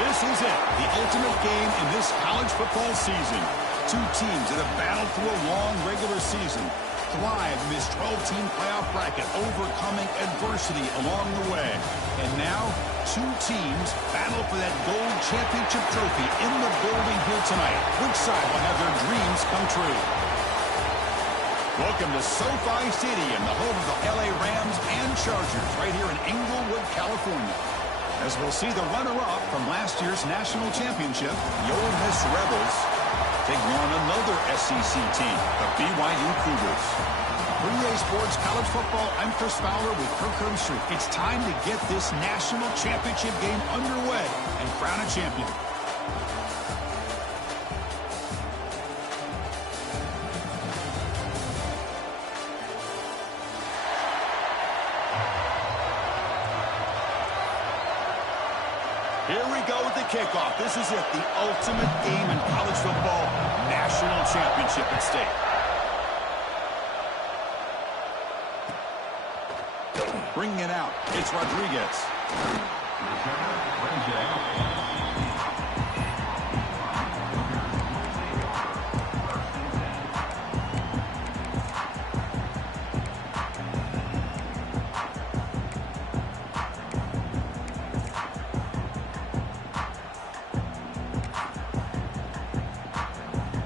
This is it, the ultimate game in this college football season. Two teams that have battled through a long regular season, thrive in this 12-team playoff bracket, overcoming adversity along the way. And now, two teams battle for that gold championship trophy in the building here tonight. Which side will have their dreams come true? Welcome to SoFi Stadium, the home of the LA Rams and Chargers, right here in Inglewood, California. As we'll see the runner-up from last year's national championship, the Ole Miss Rebels, taking on another SEC team, the BYU Cougars. For EA Sports College Football, I'm Chris Fowler with Kirk Herbstreit. It's time to get this national championship game underway and crown a champion. Here we go with the kickoff. This is it, the ultimate game in college football, national championship at stake. Bringing it out, it's Rodriguez.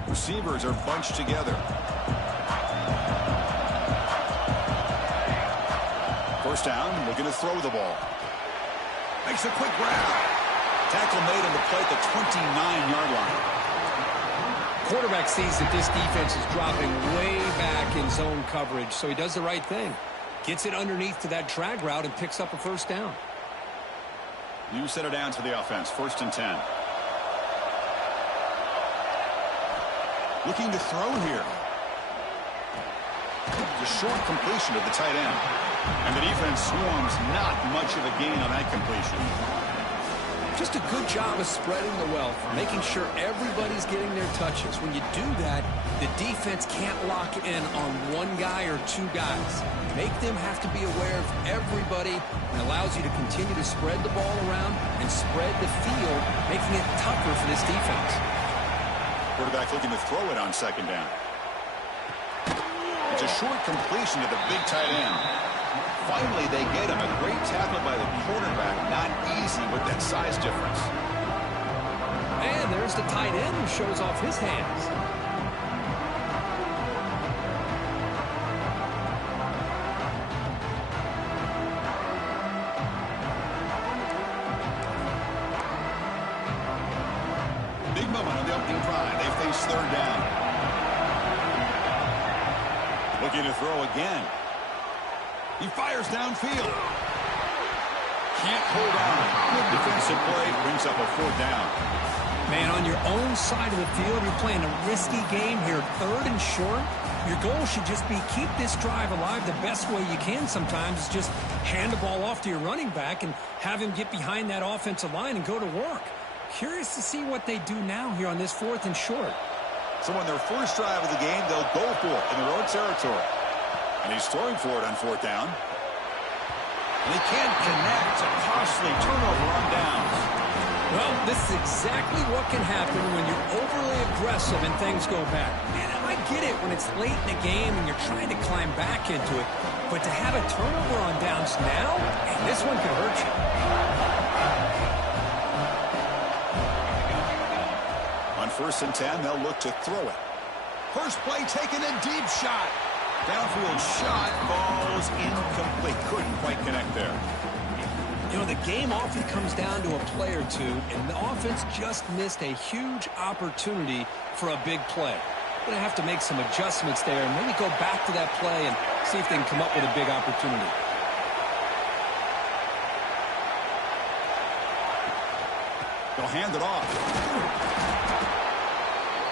Receivers are bunched together. First down, looking to throw the ball. Makes a quick grab. Tackle made on the play at the 29-yard line. Quarterback sees that this defense is dropping way back in zone coverage, so he does the right thing. Gets it underneath to that drag route and picks up a first down. New set of downs for the offense, 1st and 10. Looking to throw here. The short completion of the tight end. And the defense swarms, not much of a gain on that completion. Just a good job of spreading the wealth, making sure everybody's getting their touches. When you do that, the defense can't lock in on one guy or two guys. Make them have to be aware of everybody, and allows you to continue to spread the ball around and spread the field, making it tougher for this defense. Quarterback looking to throw it on 2nd down. It's a short completion to the big tight end. Finally, they get him. A great tackle by the quarterback. Not easy with that size difference. And there's the tight end who shows off his hands. Big moment on the opening drive. They face 3rd down. Looking to throw again. He fires downfield. Can't hold on. Good defensive play. Brings up a 4th down. Man, on your own side of the field, you're playing a risky game here. 3rd and short. Your goal should just be keep this drive alive the best way you can sometimes. Is just hand the ball off to your running back and have him get behind that offensive line and go to work. Curious to see what they do now here on this 4th and short. So on their first drive of the game, they'll go for it in their own territory. And he's throwing for it on 4th down. And he can't connect. A costly turnover on downs. Well, this is exactly what can happen when you're overly aggressive and things go bad. Man, I get it when it's late in the game and you're trying to climb back into it. But to have a turnover on downs now, man, this one could hurt you. On 1st and 10, they'll look to throw it. First play taken, a deep shot. Downfield shot falls incomplete. Couldn't quite connect there. You know, the game often comes down to a play or two, and the offense just missed a huge opportunity for a big play. Going to have to make some adjustments there and maybe go back to that play and see if they can come up with a big opportunity. They'll hand it off.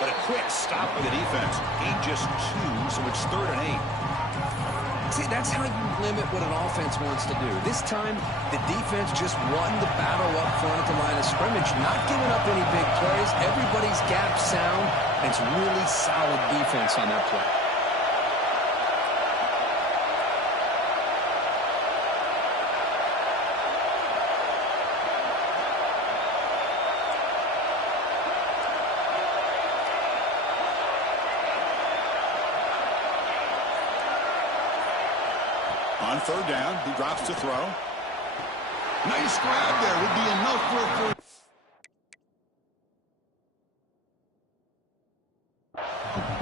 But a quick stop by the defense. Gain just 2, so it's 3rd and 8. See, that's how you limit what an offense wants to do. This time, the defense just won the battle up front at the line of scrimmage, not giving up any big plays. Everybody's gap sound, and it's really solid defense on that play. On third down, he drops to throw. Nice grab there. Would be enough for a first.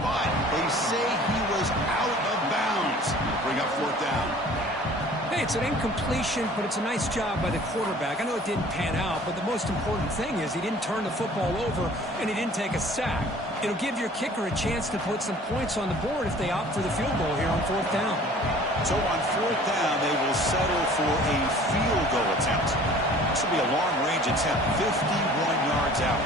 But they say he was out of bounds. Bring up fourth down. Hey, it's an incompletion, but it's a nice job by the quarterback. I know it didn't pan out, but the most important thing is he didn't turn the football over and he didn't take a sack. It'll give your kicker a chance to put some points on the board if they opt for the field goal here on fourth down. So on fourth down, they will settle for a field goal attempt. This will be a long-range attempt, 51 yards out.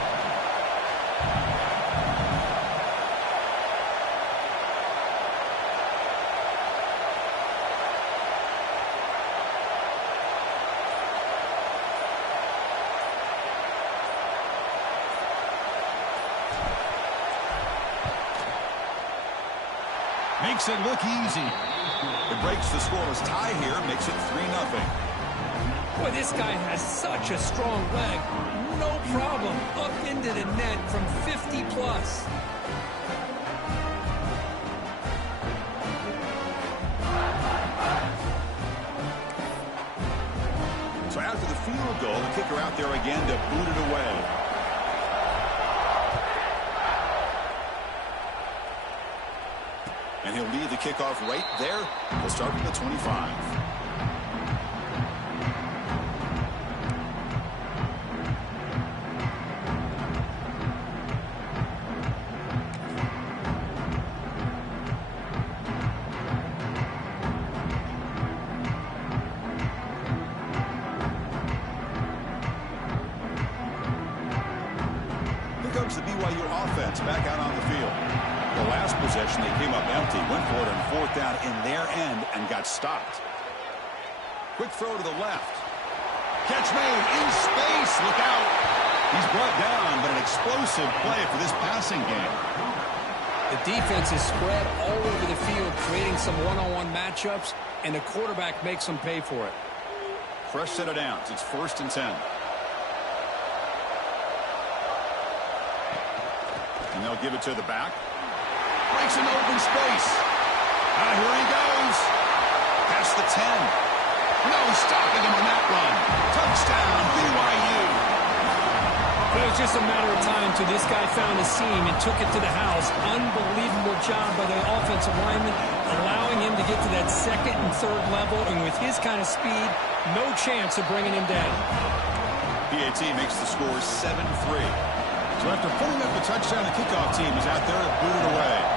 Makes it look easy. It breaks the scoreless tie here, makes it 3-0. Boy, this guy has such a strong leg. No problem. Up into the net from 50+. So after the field goal, the kicker out there again to boot it away. And he'll lead the kickoff right there. We'll start from the 25. Here comes the BYU offense back out on the field. The last possession, they came up empty, went for it on fourth down in their end and got stopped. Quick throw to the left. Catch made in space. Look out. He's brought down, but an explosive play for this passing game. The defense is spread all over the field, creating some one-on-one matchups, and the quarterback makes them pay for it. Fresh set of downs. It's 1st and 10. And they'll give it to the back. Breaks an open space. Here he goes. Past the 10. No stopping him on that run. Touchdown, BYU. Well, it was just a matter of time till this guy found a seam and took it to the house. Unbelievable job by the offensive lineman, allowing him to get to that second and third level. And with his kind of speed, no chance of bringing him down. PAT makes the score 7-3. So after putting up the touchdown, the kickoff team is out there to boot it away.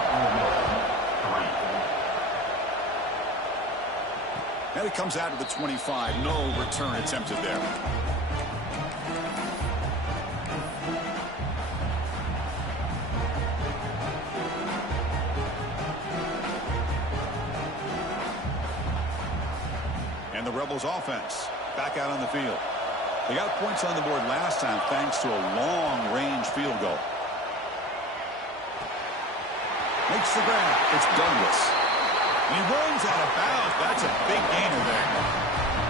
And it comes out of the 25. No return attempted there. And the Rebels offense back out on the field. They got points on the board last time thanks to a long-range field goal. Makes the grab. It's Douglas. He runs out of bounds. That's a big gainer there.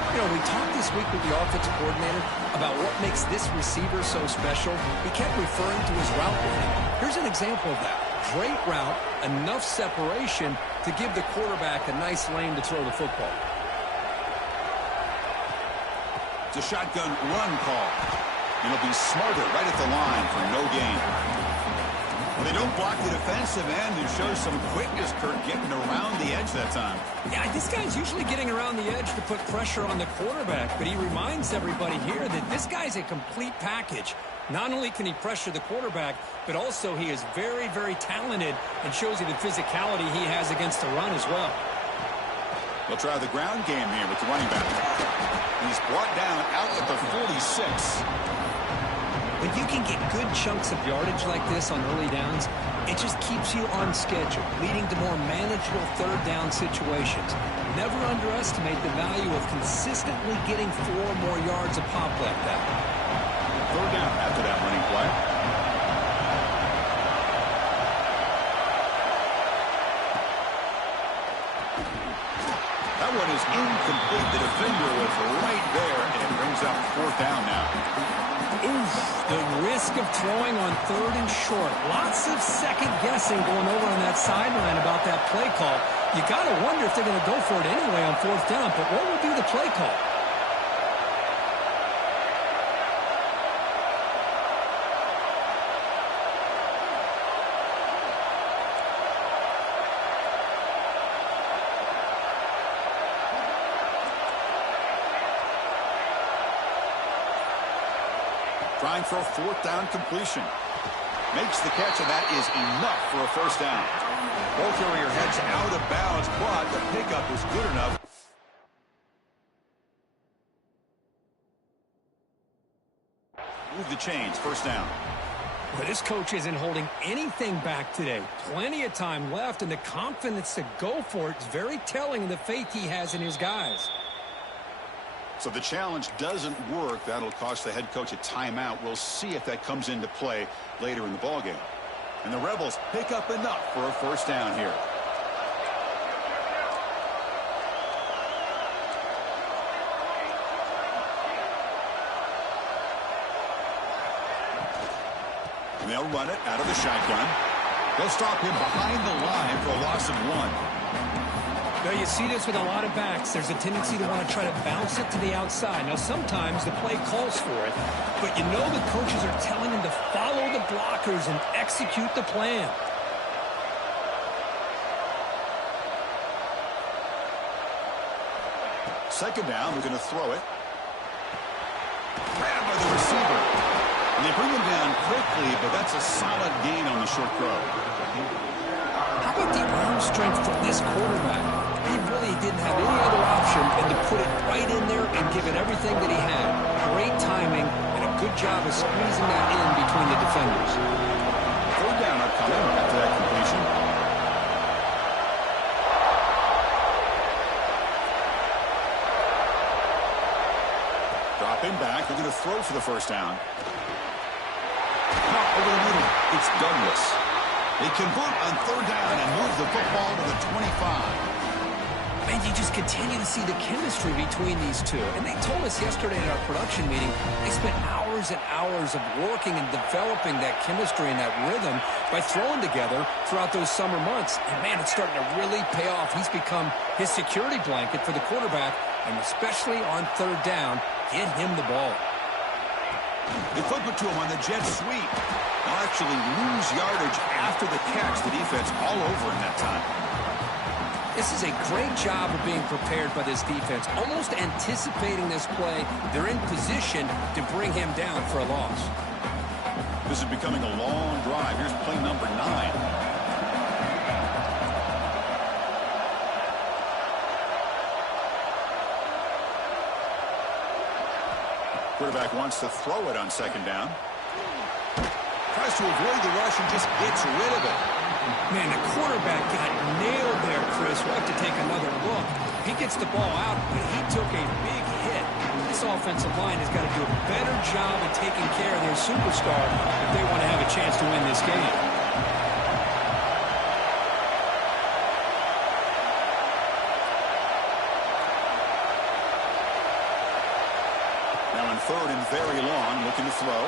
You know, we talked this week with the offensive coordinator about what makes this receiver so special. He kept referring to his route running. Here's an example of that. Great route, enough separation to give the quarterback a nice lane to throw the football. It's a shotgun run call. It'll be Smarter right at the line for no gain. Well, they don't block the defensive end and show some quickness, Kurt, getting around the edge that time. Yeah, this guy's usually getting around the edge to put pressure on the quarterback, but he reminds everybody here that this guy's a complete package. Not only can he pressure the quarterback, but also he is very, very talented and shows you the physicality he has against the run as well. They'll try the ground game here with the running back. He's brought down out at the 46. When you can get good chunks of yardage like this on early downs, it just keeps you on schedule, leading to more manageable third down situations. Never underestimate the value of consistently getting 4 more yards a pop like that. Third down after that running play. That one is incomplete. The defender was right there, and it brings up fourth down now. Oof, the risk of throwing on third and short. Lots of second guessing going over on that sideline about that play call. You got to wonder if they're going to go for it anyway on fourth down, but what will be the play call? Trying for a fourth down completion. Makes the catch, and that is enough for a first down. Ball carrier heads out of bounds, but the pickup is good enough. Move the chains, first down. But this coach isn't holding anything back today. Plenty of time left, and the confidence to go for it is very telling of the faith he has in his guys. So the challenge doesn't work. That'll cost the head coach a timeout. We'll see if that comes into play later in the ballgame. And the Rebels pick up enough for a first down here. And they'll run it out of the shotgun. They'll stop him behind the line for a loss of 1. Now, you see this with a lot of backs. There's a tendency to want to try to bounce it to the outside. Now, sometimes the play calls for it, but you know the coaches are telling them to follow the blockers and execute the plan. Second down, they're going to throw it. Grabbed by the receiver. And they bring him down quickly, but that's a solid gain on the short throw. How about the arm strength from this quarterback? He really didn't have any other option than to put it right in there and give it everything that he had. Great timing and a good job of squeezing that in between the defenders. Third down upcoming after that completion. Dropping back. They're going to throw for the first down. Caught over the middle. It's Douglas. They convert on third down and move the football to the 25. And you just continue to see the chemistry between these two. And they told us yesterday in our production meeting, they spent hours and hours of working and developing that chemistry and that rhythm by throwing together throughout those summer months. And, man, it's starting to really pay off. He's become his security blanket for the quarterback, and especially on third down, get him the ball. They flip it to him on the jet sweep. They'll actually lose yardage after the catch. The defense all over in that time. This is a great job of being prepared by this defense, almost anticipating this play. They're in position to bring him down for a loss. This is becoming a long drive. Here's play number 9. Quarterback wants to throw it on second down. Tries to avoid the rush and just gets rid of it. Man, the quarterback got nailed there, Chris. We'll have to take another look. He gets the ball out, but he took a big hit. This offensive line has got to do a better job of taking care of their superstar if they want to have a chance to win this game. Now in third and very long, looking to throw.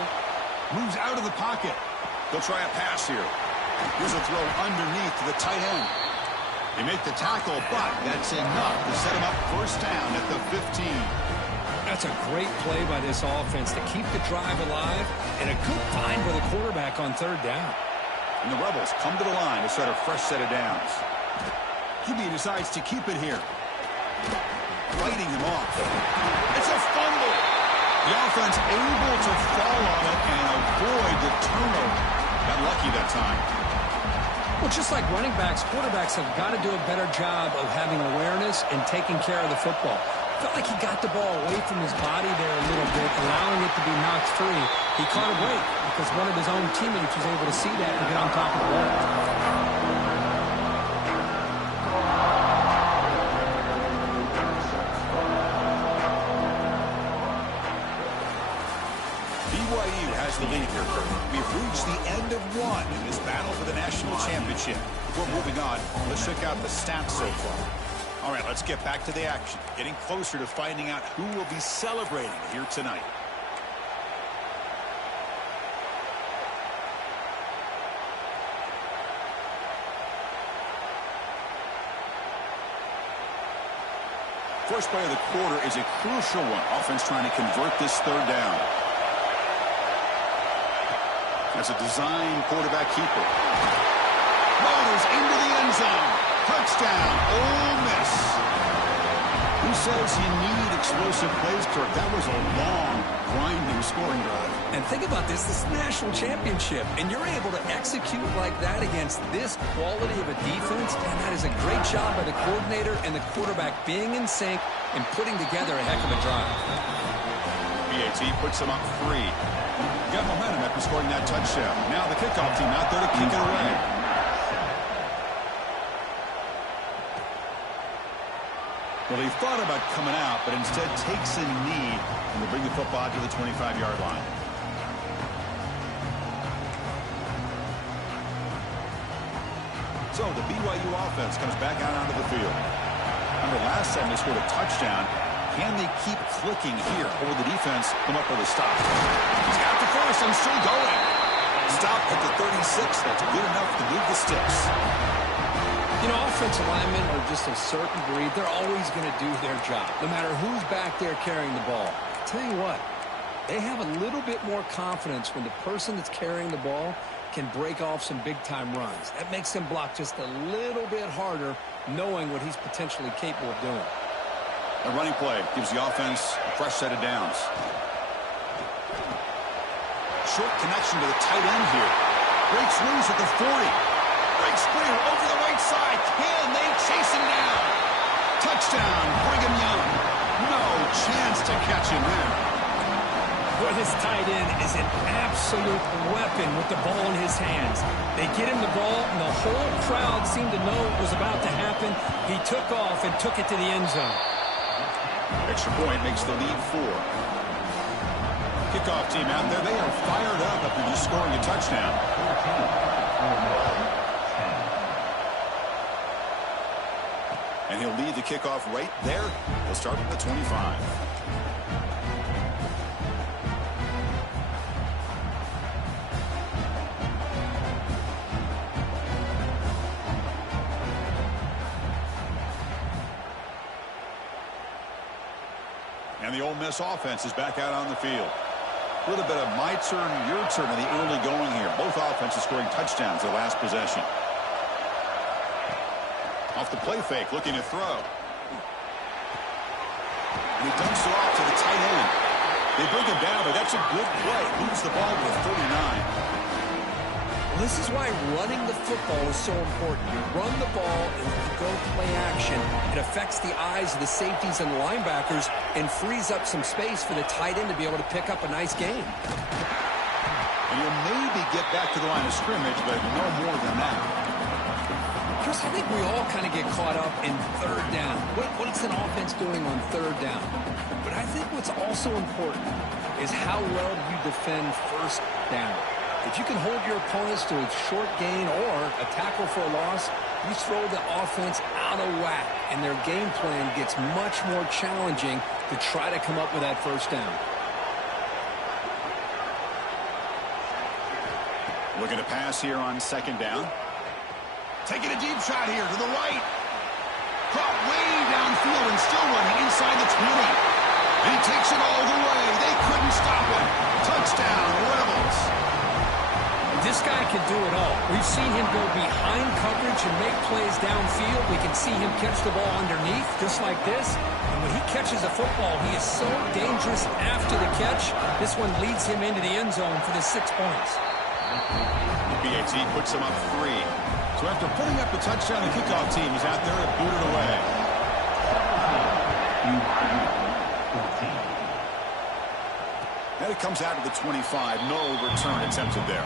Moves out of the pocket. They'll try a pass here. Here's a throw underneath to the tight end. They make the tackle, but that's enough to set him up first down at the 15. That's a great play by this offense to keep the drive alive, and a good find by the quarterback on third down. And the Rebels come to the line to start a fresh set of downs. QB decides to keep it here. Fighting him off. It's a fumble. The offense able to fall on it and avoid the turnover. Got lucky that time. Well, just like running backs, quarterbacks have got to do a better job of having awareness and taking care of the football. Felt like he got the ball away from his body there a little bit, allowing it to be knocked free. He caught it late because one of his own teammates was able to see that and get on top of the ball. BYU has the lead here, Kurt. We've reached the end of one in this battle for the national championship. Before moving on, let's check out the stats so far. All right, let's get back to the action. Getting closer to finding out who will be celebrating here tonight. first play of the quarter is a crucial one. Offense trying to convert this third down. That's a design quarterback keeper. Motors into the end zone. Touchdown, Ole Miss. Who says you need explosive plays, Kirk? That was a long, grinding scoring drive. And think about this. This is the national championship, and you're able to execute like that against this quality of a defense, and that is a great job by the coordinator and the quarterback being in sync and putting together a heck of a drive. BAT puts them up 3. Got momentum after scoring that touchdown. Now the kickoff team out there to kick it away. Well, he thought about coming out, but instead takes a knee and will bring the football to the 25-yard line. So the BYU offense comes back out onto the field. Remember, last time they scored a touchdown. Can they keep clicking here, or will the defense come up with a stop? He's got the first and still going. Stop at the 36. That's good enough to move the sticks. You know, offensive linemen are just a certain breed. They're always going to do their job, no matter who's back there carrying the ball. I'll tell you what, they have a little bit more confidence when the person that's carrying the ball can break off some big-time runs. That makes them block just a little bit harder, knowing what he's potentially capable of doing. A running play gives the offense a fresh set of downs. Short connection to the tight end here. Breaks loose at the 40. Breaks free over the right side. Can they chase him down? Touchdown, Brigham Young. No chance to catch him there. Boy, this tight end is an absolute weapon with the ball in his hands. They get him the ball, and the whole crowd seemed to know it was about to happen. He took off and took it to the end zone. Extra point makes the lead 4. Kickoff team out there. They are fired up after just scoring a touchdown. And he'll lead the kickoff right there. He'll start at the 25. And the Ole Miss offense is back out on the field. A little bit of my turn, your turn in the early going here. Both offenses scoring touchdowns their last possession. Off the play fake, looking to throw. And he dumps it off to the tight end. They bring him down, but that's a good play. Moves the ball to the 39. This is why running the football is so important. You run the ball and you go play action. It affects the eyes of the safeties and the linebackers and frees up some space for the tight end to be able to pick up a nice game. And you'll maybe get back to the line of scrimmage, but no more than that. Chris, I think we all kind of get caught up in third down. What's an offense doing on third down? But I think what's also important is how well you defend first down. If you can hold your opponents to a short gain or a tackle for a loss, you throw the offense out of whack, and their game plan gets much more challenging to try to come up with that first down. Looking to pass here on second down. Taking a deep shot here to the right. Caught way downfield and still running inside the 20. And he takes it all the way. They couldn't stop him. Touchdown, Rebels. This guy can do it all. We've seen him go behind coverage and make plays downfield. We can see him catch the ball underneath, just like this. And when he catches a football, he is so dangerous after the catch. This one leads him into the end zone for the 6 points. The BAT puts him up 3. So after putting up the touchdown, the kickoff team is out there and booted away. And it comes out to the 25. No return attempted there.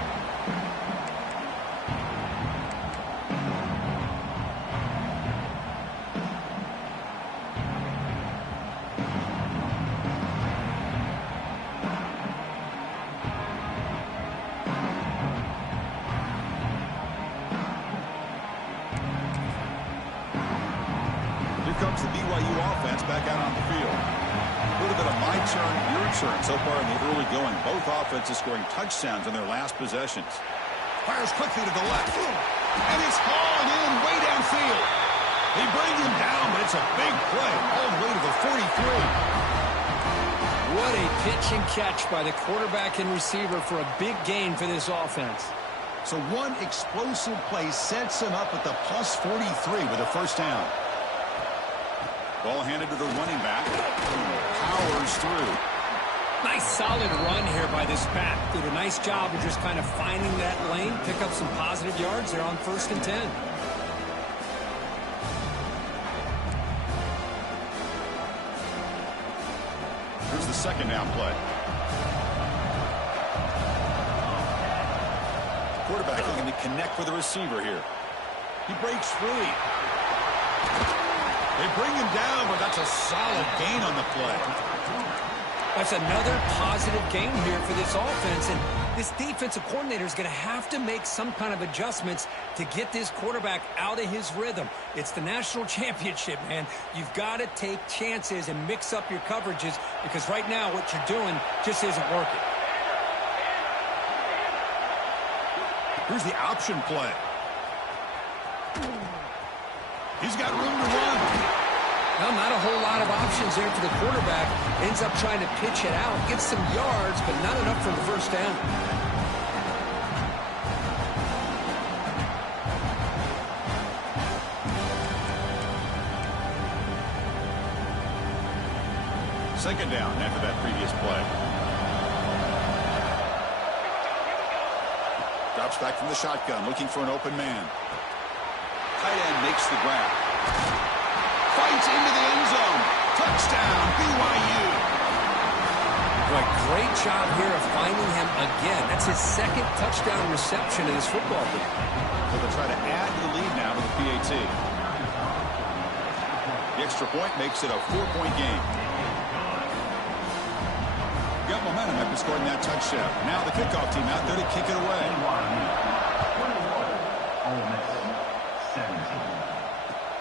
Comes the BYU offense back out on the field. A little bit of my turn, your turn so far in the early going. Both offenses scoring touchdowns on their last possessions. Fires quickly to the left. And it's hauled in way downfield. They bring him down, but it's a big play all the way to the 43. What a pitch and catch by the quarterback and receiver for a big gain for this offense. So one explosive play sets him up at the plus 43 with a first down. Ball handed to the running back. Powers through. Nice solid run here by this back. Did a nice job of just kind of finding that lane, pick up some positive yards there on 1st and 10. Here's the second down play. Quarterback looking to connect with the receiver here. He breaks free. They bring him down, but that's a solid gain on the play. That's another positive gain here for this offense, and this defensive coordinator is going to have to make some kind of adjustments to get this quarterback out of his rhythm. It's the national championship, man. You've got to take chances and mix up your coverages because right now what you're doing just isn't working. Here's the option play. He's got room to run. Well, not a whole lot of options there for the quarterback. Ends up trying to pitch it out, gets some yards, but not enough for the first down. Second down after that previous play. Drops back from the shotgun, looking for an open man. Tight end makes the grab. Fights into the end zone. Touchdown, BYU. Boy, great job here of finding him again. That's his second touchdown reception in his football game. So they'll try to add to the lead now to the PAT. The extra point makes it a 4-point game. Got momentum after scoring that touchdown. Now the kickoff team out there to kick it away.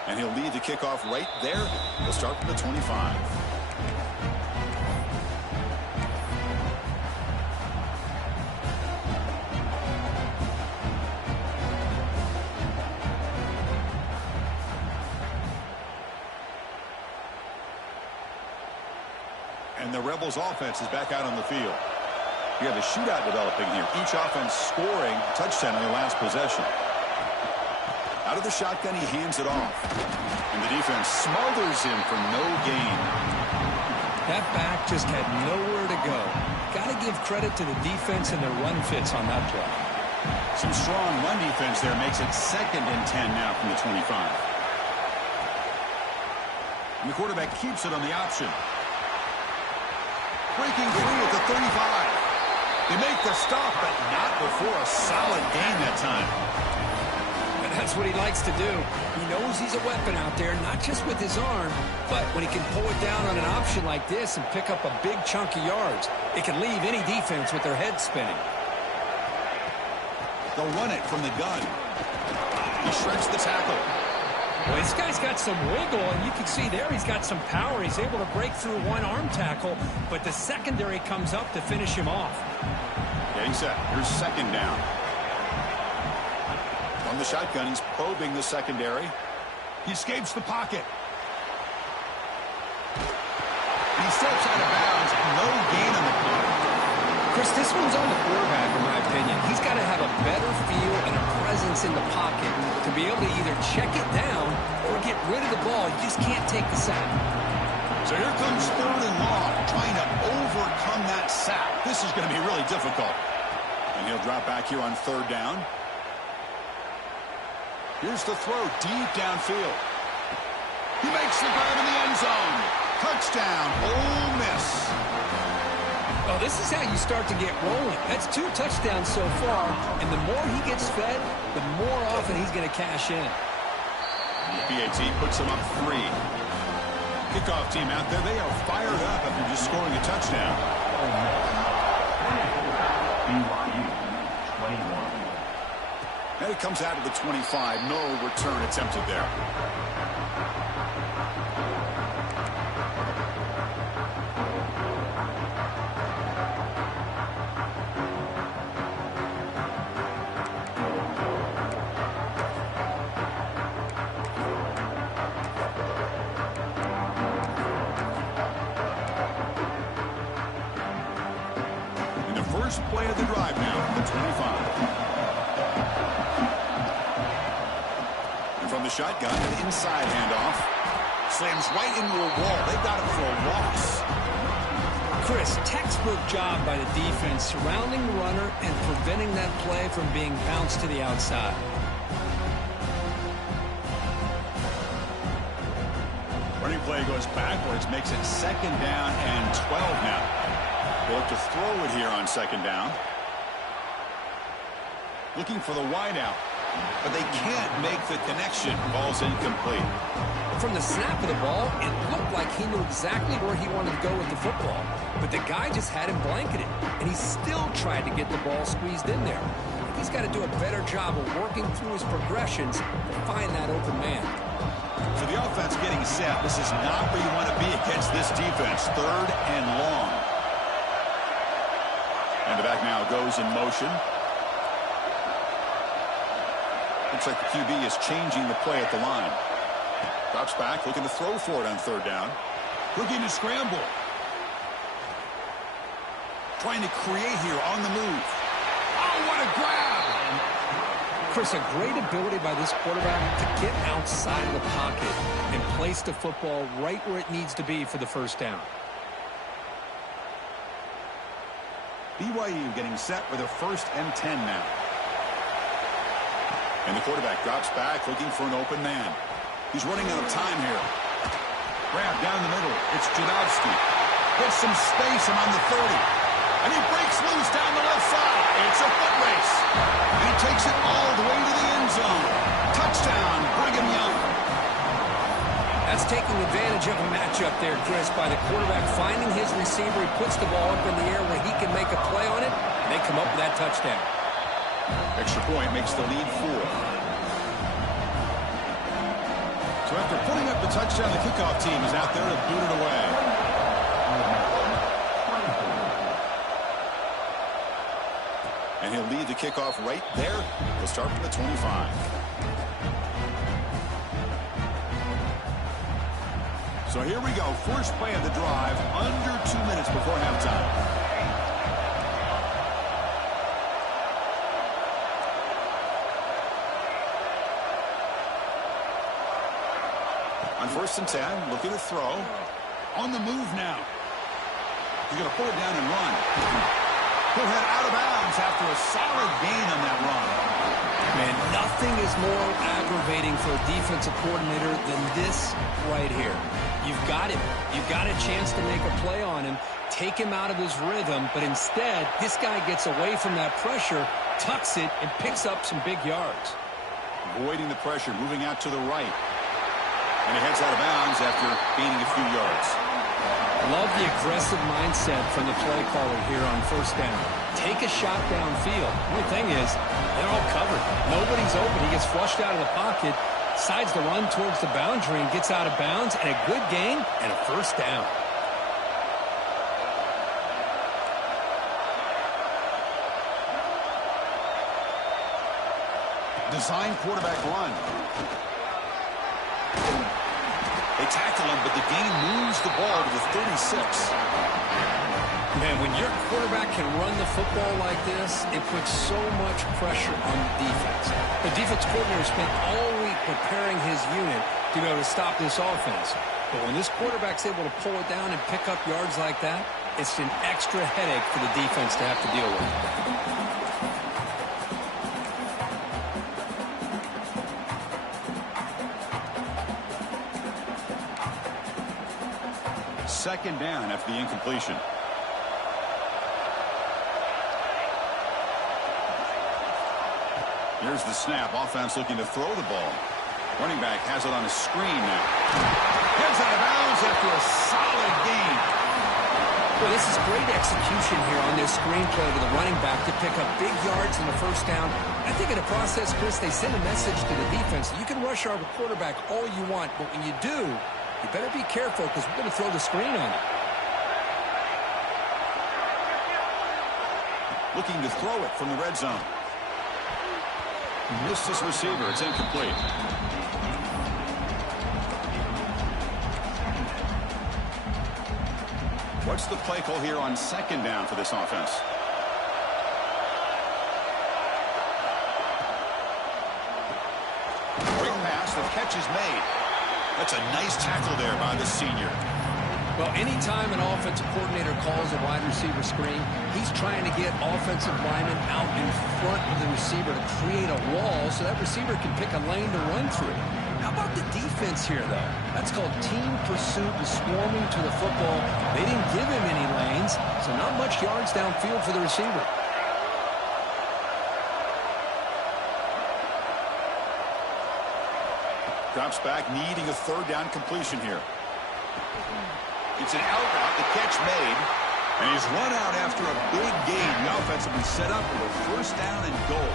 And he'll lead the kickoff right there. He'll start from the 25. And the Rebels offense is back out on the field. We have a shootout developing here. Each offense scoring a touchdown in their last possession. Out of the shotgun, he hands it off. And the defense smothers him for no gain. That back just had nowhere to go. Got to give credit to the defense and their run fits on that play. Some strong run defense there makes it 2nd and 10 now from the 25. And the quarterback keeps it on the option. Breaking free at the 35. They make the stop, but not before a solid gain that time. That's what he likes to do. He knows he's a weapon out there, not just with his arm, but when he can pull it down on an option like this and pick up a big chunk of yards, it can leave any defense with their head spinning. They'll run it from the gun. He shreds the tackle. Well, this guy's got some wiggle, and you can see there he's got some power. He's able to break through one arm tackle, but the secondary comes up to finish him off. Yeah, he's set. Here's 2nd down. On the shotgun, he's probing the secondary. He escapes the pocket. He steps out of bounds. No gain on the play. Chris, this one's on the quarterback, in my opinion. He's got to have a better feel and a presence in the pocket to be able to either check it down or get rid of the ball. You just can't take the sack. So here comes 3rd and long, trying to overcome that sack. This is going to be really difficult. And he'll drop back here on 3rd down. Here's the throw deep downfield. He makes the grab in the end zone. Touchdown, Ole Miss. Well, this is how you start to get rolling. That's 2 touchdowns so far, and the more he gets fed, the more often he's going to cash in. The PAT puts him up 3. Kickoff team out there, they are fired up after just scoring a touchdown. And it comes out of the 25. No return attempted there. first play of the drive now, the 25. And from the shotgun, an inside handoff. Slams right into a wall. They've got him for a loss. Chris, textbook job by the defense surrounding the runner and preventing that play from being bounced to the outside. Running play goes backwards, makes it 2nd down and 12 now. They'll look to throw it here on 2nd down. Looking for the wideout, but they can't make the connection. Ball's incomplete. From the snap of the ball, it looked like he knew exactly where he wanted to go with the football. But the guy just had him blanketed, and he still tried to get the ball squeezed in there. He's got to do a better job of working through his progressions to find that open man. So the offense getting set. This is not where you want to be against this defense. 3rd and long. And the back now goes in motion. Looks like the QB is changing the play at the line. Drops back, looking to throw for it on 3rd down. Looking to scramble. Trying to create here on the move. Oh, what a grab! Chris, a great ability by this quarterback to get outside of the pocket and place the football right where it needs to be for the 1st down. BYU getting set with a 1st and 10 now. And the quarterback drops back, looking for an open man. He's running out of time here. Grab down the middle. It's Jadowski. Gets some space and on the 30. And he breaks loose down the left side. It's a foot race. And he takes it all the way to the end zone. Touchdown, Brigham Young. That's taking advantage of a matchup there, Chris, by the quarterback finding his receiver. He puts the ball up in the air where he can make a play on it, and they come up with that touchdown. Extra point makes the lead 4. So after putting up the touchdown, the kickoff team is out there to boot it away. And he'll lead the kickoff right there. He'll start from the 25. So here we go. First play of the drive, under 2 minutes before halftime. On 1st and 10, looking to throw. On the move now. He's going to pull it down and run. He'll head out of bounds after a solid gain on that run. Man, nothing is more aggravating for a defensive coordinator than this right here. You've got him. You've got a chance to make a play on him, take him out of his rhythm, but instead, this guy gets away from that pressure, tucks it, and picks up some big yards. Avoiding the pressure, moving out to the right. And he heads out of bounds after gaining a few yards. Love the aggressive mindset from the play caller here on 1st down. Take a shot downfield. The only thing is, they're all covered. Nobody's open. He gets flushed out of the pocket, decides to run towards the boundary and gets out of bounds, and a good gain and a 1st down. Design quarterback run. They tackle him, but the gain moves the ball to the 36. Man, when your quarterback can run the football like this, it puts so much pressure on the defense. The defense coordinator spent all week preparing his unit to be able to stop this offense. But when this quarterback's able to pull it down and pick up yards like that, it's an extra headache for the defense to have to deal with. 2nd down after the incompletion. Here's the snap. Offense looking to throw the ball. Running back has it on a screen now. Heads out of bounds after a solid gain. Well, this is great execution here on this screen play to the running back to pick up big yards in the 1st down. I think in the process, Chris, they send a message to the defense. You can rush our quarterback all you want, but when you do, you better be careful because we're going to throw the screen on you. Looking to throw it from the red zone. Missed his receiver. It's incomplete. What's the play call here on 2nd down for this offense? catch is made. That's a nice tackle there by the senior. Well, anytime an offensive coordinator calls a wide receiver screen, he's trying to get offensive linemen out in front of the receiver to create a wall so that receiver can pick a lane to run through. How about the defense here, though? That's called team pursuit and swarming to the football. They didn't give him any lanes, so not much yards downfield for the receiver. Drops back, needing a third down completion here. It's an out route, the catch made, and he's run out after a big gain. The offense will be set up for a first down and goal.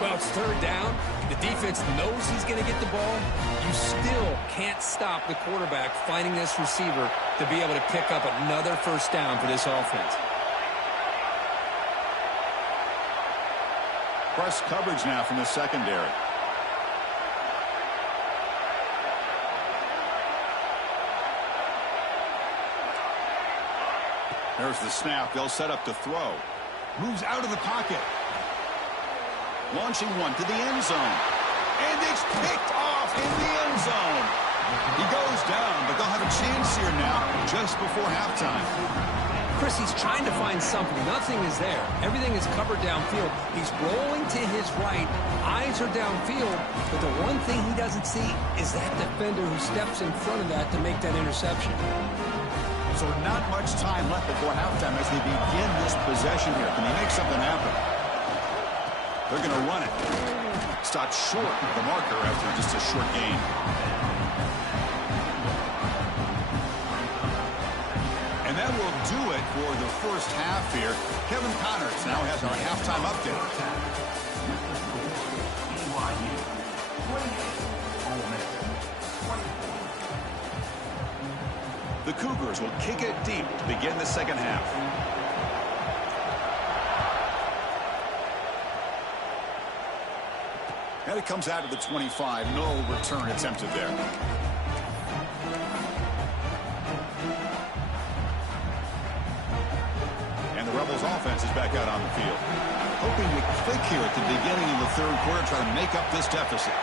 Well, it's third down. The defense knows he's going to get the ball. You still can't stop the quarterback finding this receiver to be able to pick up another first down for this offense. Press coverage now from the secondary. There's the snap. They'll set up to throw. Moves out of the pocket. Launching one to the end zone. And it's picked off in the end zone. He goes down, but they'll have a chance here now just before halftime. Chris, he's trying to find something. Nothing is there. Everything is covered downfield. He's rolling to his right. Eyes are downfield. But the one thing he doesn't see is that defender who steps in front of that to make that interception. So not much time left before halftime as they begin this possession here. Can they make something happen? They're going to run it. Stopped short of the marker after just a short gain. And that will do it for the first half here. Kevin Connors now has our halftime update. The Cougars will kick it deep to begin the second half. And it comes out to the 25. No return attempted there. And the Rebels offense is back out on the field. Hoping to click here at the beginning of the third quarter, try to make up this deficit.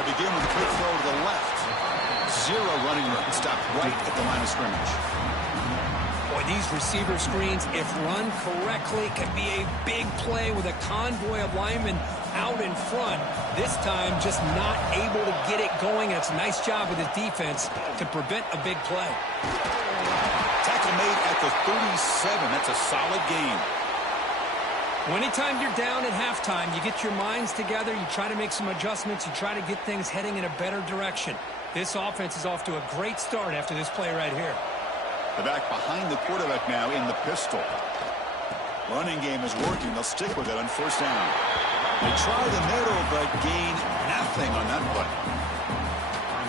Begin with a quick throw to the left. Zero running room. Stopped right at the line of scrimmage. Boy, these receiver screens, if run correctly, can be a big play with a convoy of linemen out in front. This time, just not able to get it going. It's a nice job with his defense to prevent a big play. Tackle made at the 37. That's a solid gain. Anytime you're down at halftime, you get your minds together, you try to make some adjustments, you try to get things heading in a better direction. This offense is off to a great start after this play right here. The back behind the quarterback now in the pistol. Running game is working. They'll stick with it on first down. They try the middle, but gain nothing on that play.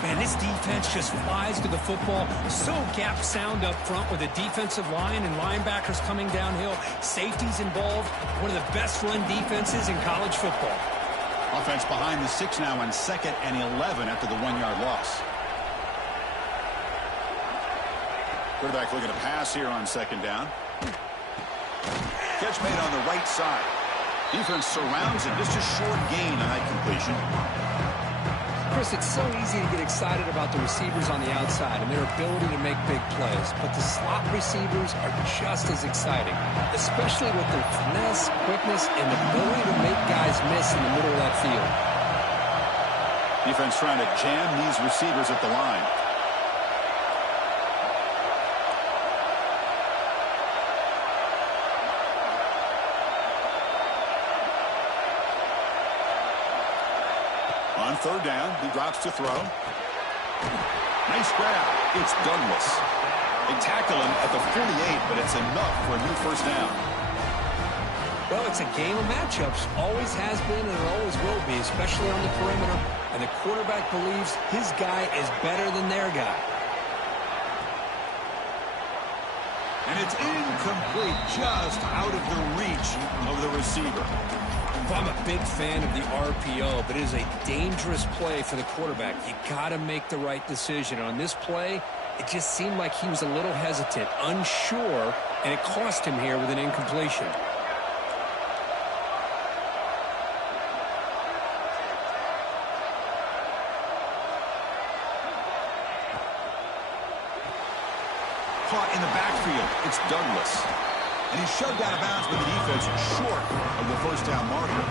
Man, this defense just flies to the football. So gap sound up front with a defensive line and linebackers coming downhill. Safeties involved. One of the best run defenses in college football. Offense behind the 6 now on 2nd and 11 after the 1-yard loss. Quarterback looking to pass here on 2nd down. Catch made on the right side. Defense surrounds him. Just a short gain on that completion. Chris, it's so easy to get excited about the receivers on the outside and their ability to make big plays, but the slot receivers are just as exciting, especially with their finesse, quickness, and ability to make guys miss in the middle of that field. Defense trying to jam these receivers at the line. On 3rd down, he drops to throw. Nice grab. It's Douglas. They tackle him at the 48, but it's enough for a new first down. Well, it's a game of matchups. Always has been and it always will be, especially on the perimeter. And the quarterback believes his guy is better than their guy. And it's incomplete, just out of the reach of the receiver. I'm a big fan of the RPO, but it is a dangerous play for the quarterback. You got to make the right decision. On this play, it just seemed like he was a little hesitant, unsure, and it cost him here with an incompletion. Caught in the backfield. It's Douglas. And he's shoved out of bounds with the defense short of the first down marker.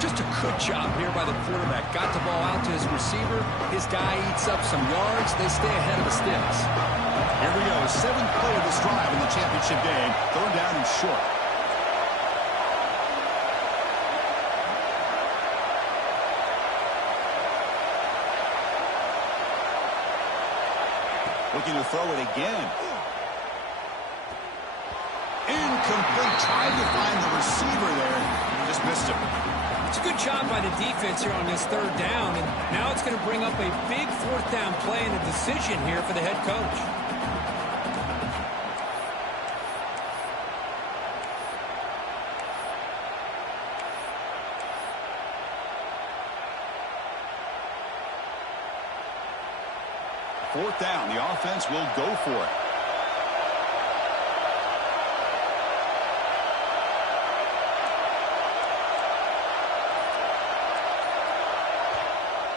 Just a good job here by the quarterback. Got the ball out to his receiver. His guy eats up some yards. They stay ahead of the sticks. Here we go. 7th play of this drive in the championship game. 3rd down and short. Looking to throw it again. Incomplete. Trying to find the receiver there. Just missed him. It's a good job by the defense here on this 3rd down, and now it's going to bring up a big 4th down play and a decision here for the head coach. Fourth down. The offense will go for it.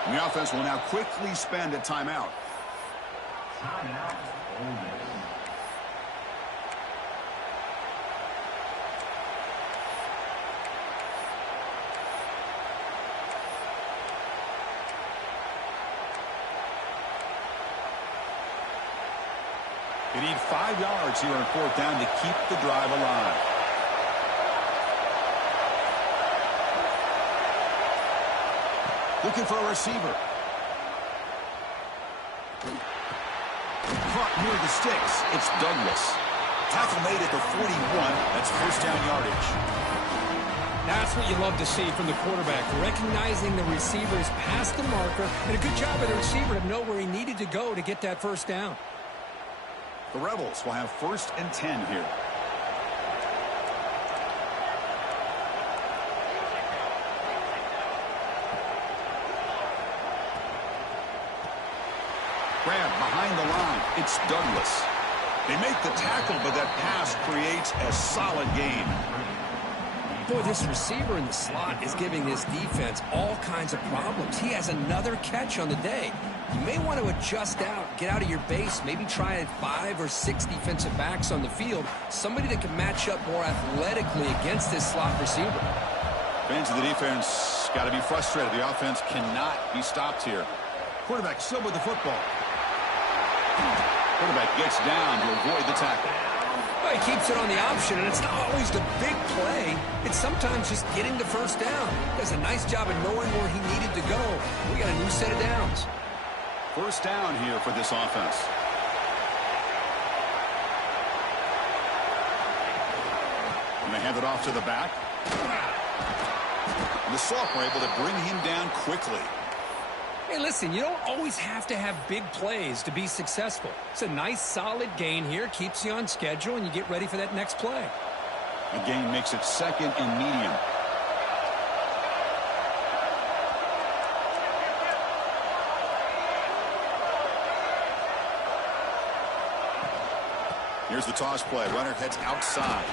And the offense will now quickly spend a timeout. Timeout. They need 5 yards here on 4th down to keep the drive alive. Looking for a receiver. Caught near the sticks. It's Douglas. Tackle made at the 41. That's 1st down yardage. That's what you love to see from the quarterback, recognizing the receivers past the marker, and a good job by the receiver to know where he needed to go to get that 1st down. The Rebels will have 1st and 10 here. Grab behind the line. It's Douglas. They make the tackle, but that pass creates a solid gain. Boy, this receiver in the slot is giving this defense all kinds of problems. He has another catch on the day. You may want to adjust out, get out of your base, maybe try 5 or 6 defensive backs on the field, somebody that can match up more athletically against this slot receiver. Fans of the defense got to be frustrated. The offense cannot be stopped here. Quarterback still with the football. Quarterback gets down to avoid the tackle. Well, he keeps it on the option, and it's not always the big play. It's sometimes just getting the 1st down. He does a nice job of knowing where he needed to go. We got a new set of downs. 1st down here for this offense. And they hand it off to the back. And the sophomore able to bring him down quickly. Hey, listen, you don't always have to have big plays to be successful. It's a nice, solid gain here. Keeps you on schedule, and you get ready for that next play. The gain makes it 2nd and medium. Here's the toss play. Runner heads outside.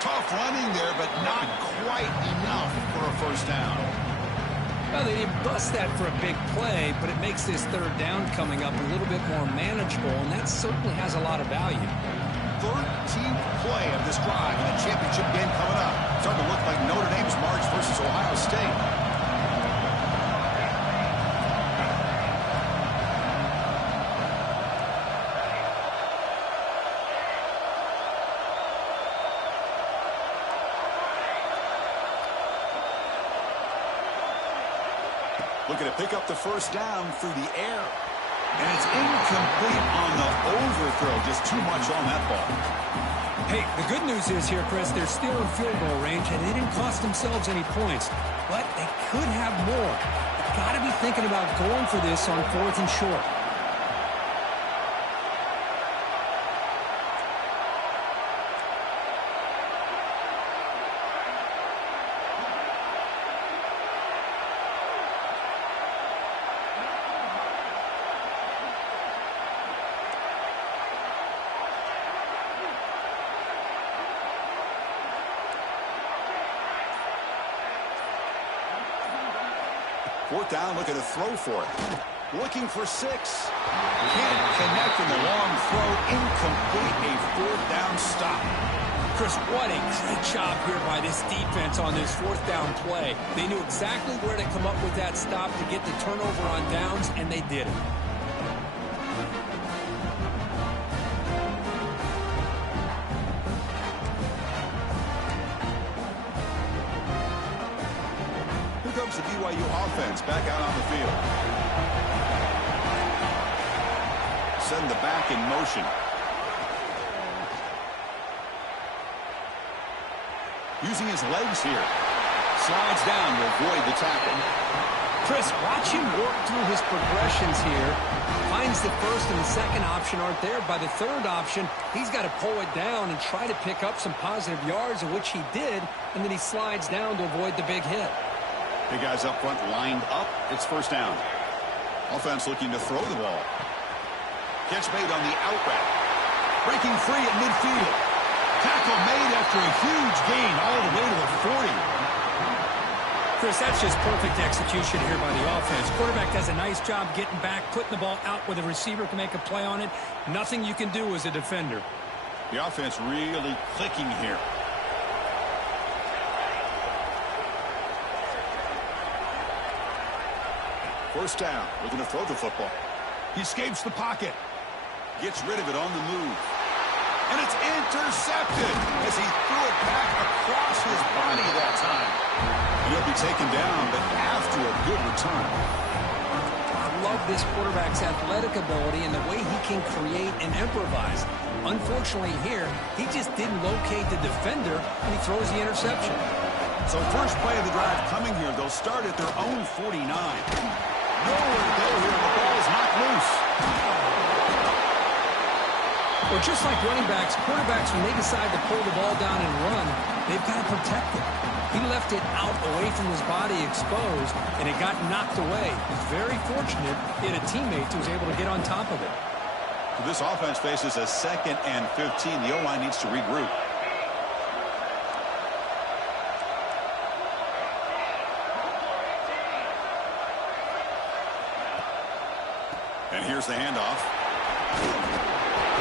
Tough running there, but not quite enough for a 1st down. Well, they didn't bust that for a big play, but it makes this 3rd down coming up a little bit more manageable, and that certainly has a lot of value. 13th play of this drive in the championship game coming up. It's starting to look like Notre Dame's March versus Ohio State. Looking to pick up the 1st down through the air. And it's incomplete on the overthrow. Just too much on that ball. Hey, the good news is here, Chris, they're still in field goal range, and they didn't cost themselves any points. But they could have more. They've got to be thinking about going for this on 4th and short. Fourth down, looking to throw for it. Looking for 6. Can't connect in the long throw. Incomplete. A fourth down stop. Chris, what a great job here by this defense on this fourth down play. They knew exactly where to come up with that stop to get the turnover on downs, and they did it. Here comes the BYU offense back out on the field. Send the back in motion. Using his legs here. Slides down to avoid the tackle. Chris, watch him work through his progressions here. Finds the first and the second option aren't there. By the third option, he's got to pull it down and try to pick up some positive yards, of which he did, and then he slides down to avoid the big hit. The guys up front lined up. It's first down. Offense looking to throw the ball. Catch made on the out route. Breaking free at midfield. Tackle made after a huge gain all the way to the 40. Chris, that's just perfect execution here by the offense. Quarterback does a nice job getting back, putting the ball out where the receiver can make a play on it. Nothing you can do as a defender. The offense really clicking here. First down, looking to throw the football. He escapes the pocket. Gets rid of it on the move. And it's intercepted as he threw it back across his body that time. And he'll be taken down, but after a good return. I love this quarterback's athletic ability and the way he can create and improvise. Unfortunately here, he just didn't locate the defender, and he throws the interception. So first play of the drive coming here. They'll start at their own 49. Nowhere to go here, and the ball is knocked loose. Well, just like running backs, quarterbacks, when they decide to pull the ball down and run, they've got to protect it. He left it out away from his body exposed, and it got knocked away. He's very fortunate he had a teammate who was able to get on top of it. So this offense faces a 2nd and 15. The O-line needs to regroup. And here's the handoff.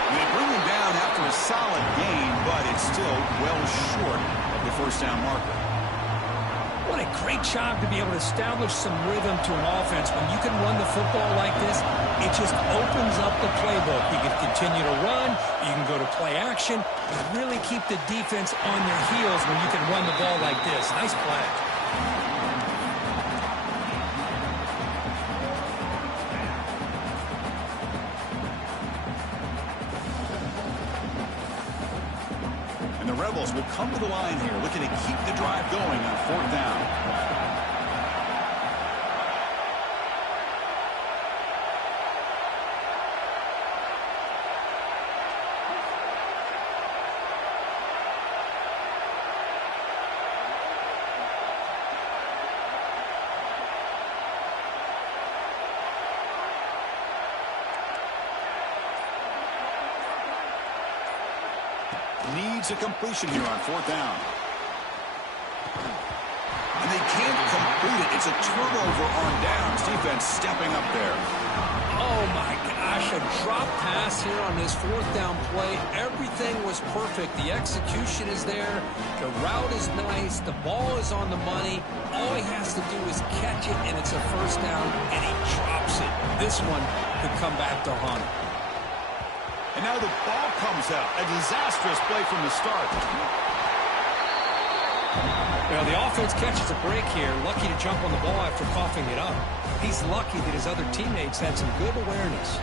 They bring him down after a solid gain, but it's still well short of the first down marker. What a great job to be able to establish some rhythm to an offense. When you can run the football like this, it just opens up the playbook. You can continue to run, you can go to play action, and really keep the defense on their heels when you can run the ball like this. Nice play. Rebels will come to the line here, looking to keep the drive going on fourth down. Needs a completion here on fourth down. And they can't complete it. It's a turnover on downs. Defense stepping up there. Oh, my gosh. A drop pass here on this fourth down play. Everything was perfect. The execution is there. The route is nice. The ball is on the money. All he has to do is catch it, and it's a first down, and he drops it. This one could come back to haunt him. And now the ball comes out. A disastrous play from the start. Well, the offense catches a break here. Lucky to jump on the ball after coughing it up. He's lucky that his other teammates had some good awareness.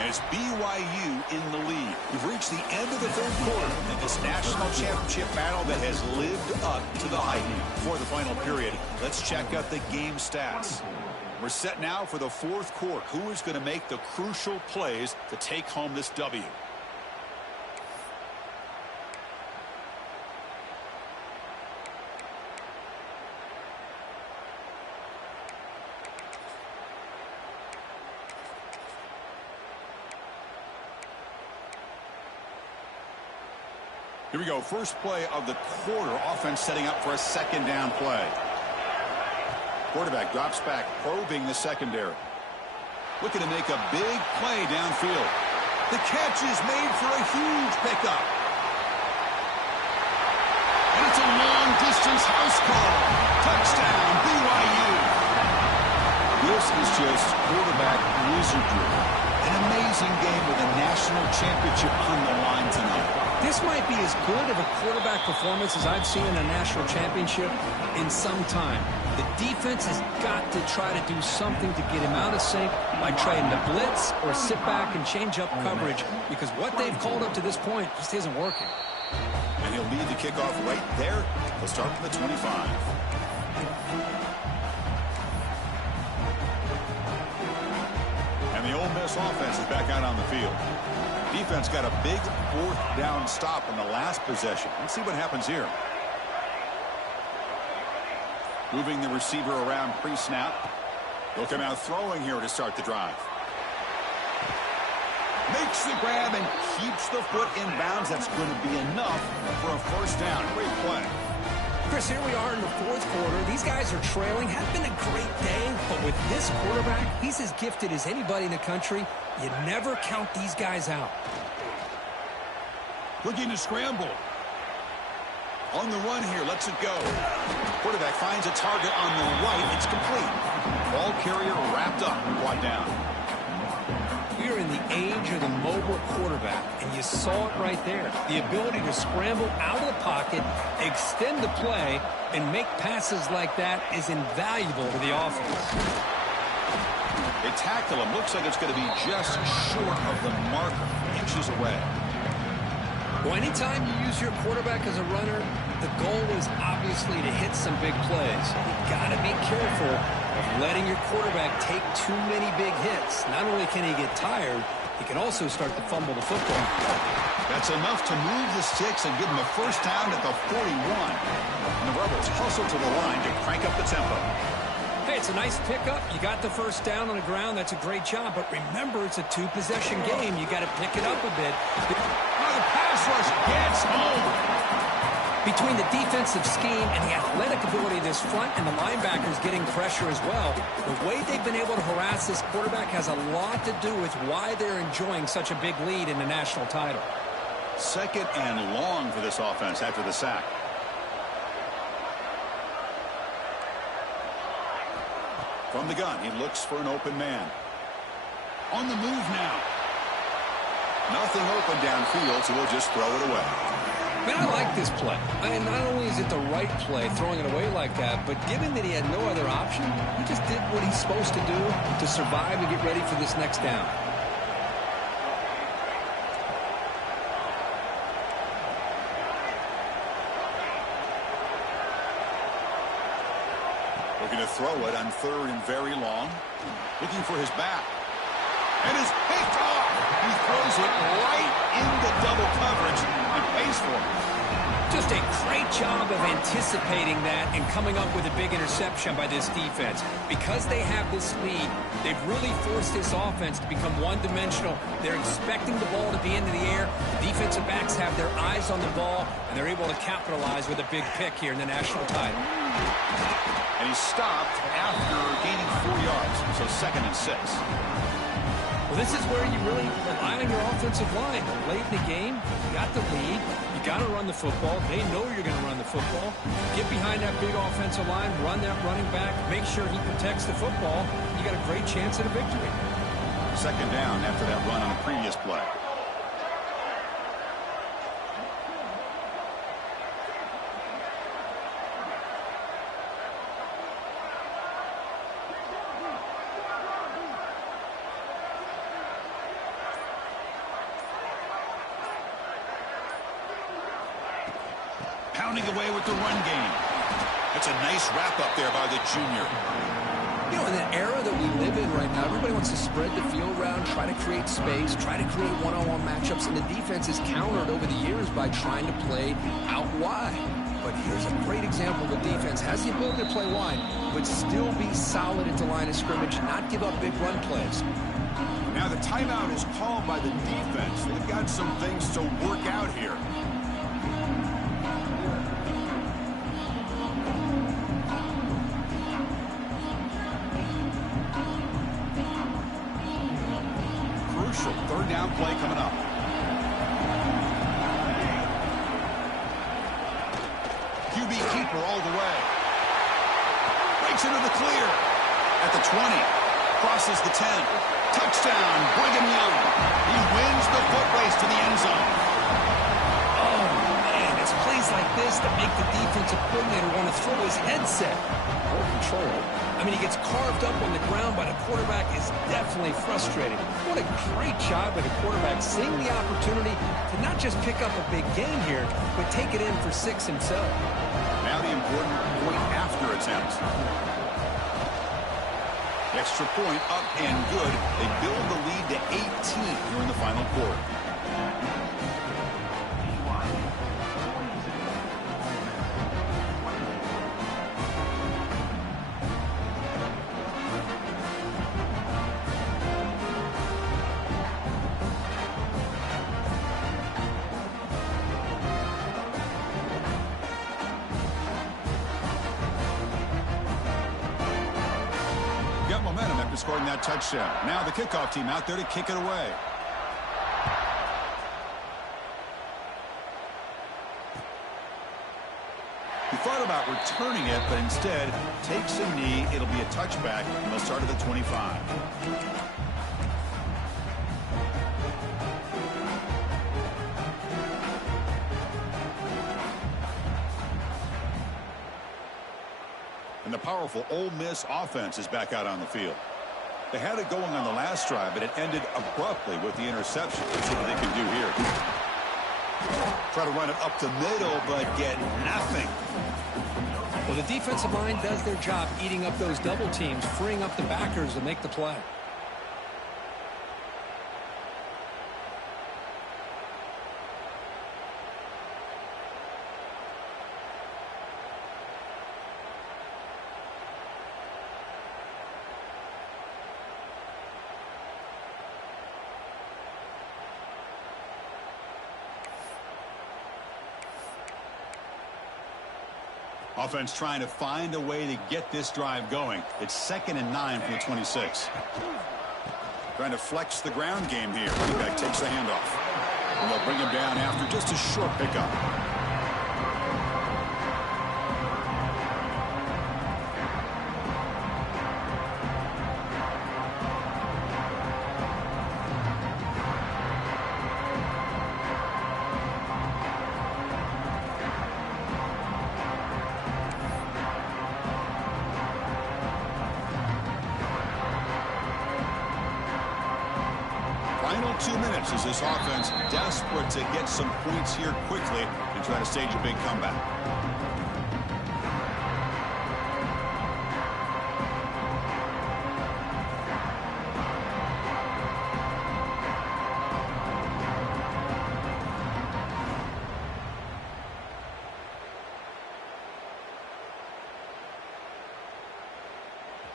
As BYU in the lead. We've reached the end of the third quarter in this national championship battle that has lived up to the hype. For the final period, let's check out the game stats. We're set now for the fourth quarter. Who is going to make the crucial plays to take home this W? Here we go. First play of the quarter. Offense setting up for a second down play. Quarterback drops back, probing the secondary. Looking to make a big play downfield. The catch is made for a huge pickup. And it's a long-distance house call. Touchdown, BYU. This is just quarterback wizardry. An amazing game with a national championship on the line tonight. This might be as good of a quarterback performance as I've seen in a national championship in some time. The defense has got to try to do something to get him out of sync by trying to blitz or sit back and change up coverage, because what they've called up to this point just isn't working. And he'll lead the kickoff right there. He'll start from the 25. And the Ole Miss offense is back out on the field. Defense got a big fourth down stop in the last possession. Let's see what happens here. Moving the receiver around pre-snap. He'll come out throwing here to start the drive. Makes the grab and keeps the foot in bounds. That's going to be enough for a first down. Great play. Chris, here we are in the fourth quarter. These guys are trailing. Has been a great day, but with this quarterback, he's as gifted as anybody in the country. You never count these guys out. Looking to scramble. On the run here, lets it go. Quarterback finds a target on the right. It's complete. Ball carrier wrapped up and brought down. We are in the age of the mobile quarterback, and you saw it right there. The ability to scramble out of the pocket, extend the play, and make passes like that is invaluable to the offense. They tackle him. Looks like it's going to be just short of the marker, inches away. Well, anytime you use your quarterback as a runner, the goal is obviously to hit some big plays. You've got to be careful of letting your quarterback take too many big hits. Not only can he get tired, he can also start to fumble the football. That's enough to move the sticks and give him a first down at the 41. And the Rebels hustle to the line to crank up the tempo. Hey, it's a nice pickup. You got the first down on the ground. That's a great job. But remember, it's a two-possession game. You got to pick it up a bit. Now the pass rush gets home. Between the defensive scheme and the athletic ability of this front and the linebackers getting pressure as well, the way they've been able to harass this quarterback has a lot to do with why they're enjoying such a big lead in the national title. Second and long for this offense after the sack. From the gun, he looks for an open man. On the move now. Nothing open downfield, so he'll just throw it away. Man, I like this play. I mean, not only is it the right play, throwing it away like that, but given that he had no other option, he just did what he's supposed to do to survive and get ready for this next down. Looking to throw it on third and very long. Looking for his back. And is picked off. He throws it right into double coverage and pays for it. Just a great job of anticipating that and coming up with a big interception by this defense. Because they have this lead, they've really forced this offense to become one-dimensional. They're expecting the ball to be into the air. The defensive backs have their eyes on the ball, and they're able to capitalize with a big pick here in the national title. And he stopped after gaining 4 yards, so 2nd and 6. Well, this is where you really rely on your offensive line. Late in the game, you got the lead. You got to run the football. They know you're going to run the football. Get behind that big offensive line, run that running back, make sure he protects the football. You got a great chance at a victory. Second down after that run on a previous play. Pounding away with the run game. It's a nice wrap-up there by the junior. You know, in the era that we live in right now, everybody wants to spread the field around, try to create space, try to create one-on-one matchups, and the defense is countered over the years by trying to play out wide. But here's a great example of a defense has the ability to play wide, but still be solid at the line of scrimmage, not give up big run plays. Now the timeout is called by the defense. They've got some things to work out here. play coming up. QB keeper all the way. Breaks into the clear. At the 20. Crosses the 10. Touchdown, Brigham Young. He wins the foot race to the end zone. Oh, man, it's plays like this that make the defensive coordinator want to throw his headset. More control. I mean, he gets carved up on the ground by the quarterback. Is definitely frustrating. What a great job by the quarterback seeing the opportunity to not just pick up a big gain here, but take it in for 6 himself. Now the important point after attempt. Extra point up and good. They build the lead to 18 here in the final quarter. Momentum after scoring that touchdown. Now the kickoff team out there to kick it away. He thought about returning it, but instead takes a knee. It'll be a touchback, and they'll start at the 25. And the powerful Ole Miss offense is back out on the field. They had it going on the last drive, but it ended abruptly with the interception. Let's see what they can do here. Try to run it up the middle, but get nothing. Well, the defensive line does their job eating up those double teams, freeing up the backers to make the play. Offense trying to find a way to get this drive going. It's 2nd and 9 from the 26. Trying to flex the ground game here. Running back takes the handoff. And they'll bring him down after just a short pickup. Final 2 minutes as this offense desperate to get some points here quickly and try to stage a big comeback.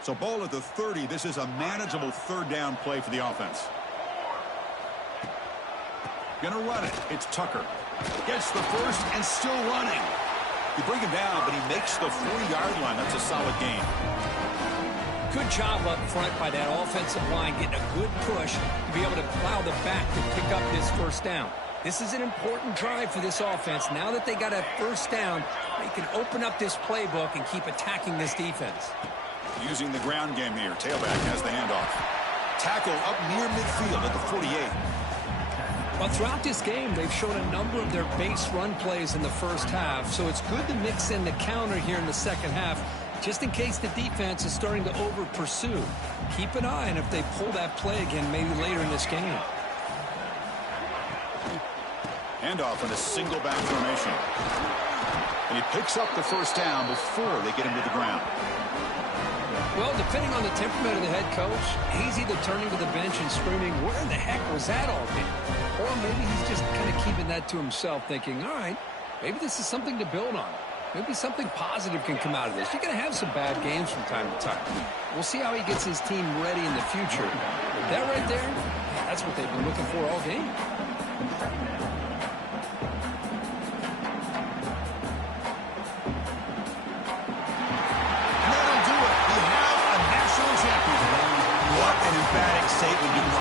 So ball at the 30. This is a manageable 3rd down play for the offense. Gonna run it. It's Tucker. Gets the first and still running. You bring him down, but he makes the 40-yard line. That's a solid gain. Good job up front by that offensive line, getting a good push to be able to plow the back to pick up this 1st down. This is an important drive for this offense. Now that they got a 1st down, they can open up this playbook and keep attacking this defense. Using the ground game here. Tailback has the handoff. Tackle up near midfield at the 48. Well, throughout this game, they've shown a number of their base run plays in the 1st half, so it's good to mix in the counter here in the 2nd half, just in case the defense is starting to over-pursue. Keep an eye on if they pull that play again maybe later in this game. Handoff in a single back formation. And he picks up the 1st down before they get him to the ground. Well, depending on the temperament of the head coach, he's either turning to the bench and screaming, where in the heck was that all day? Or maybe he's just kind of keeping that to himself, thinking, all right, maybe this is something to build on. Maybe something positive can come out of this. You're going to have some bad games from time to time. We'll see how he gets his team ready in the future. That right there, that's what they've been looking for all game.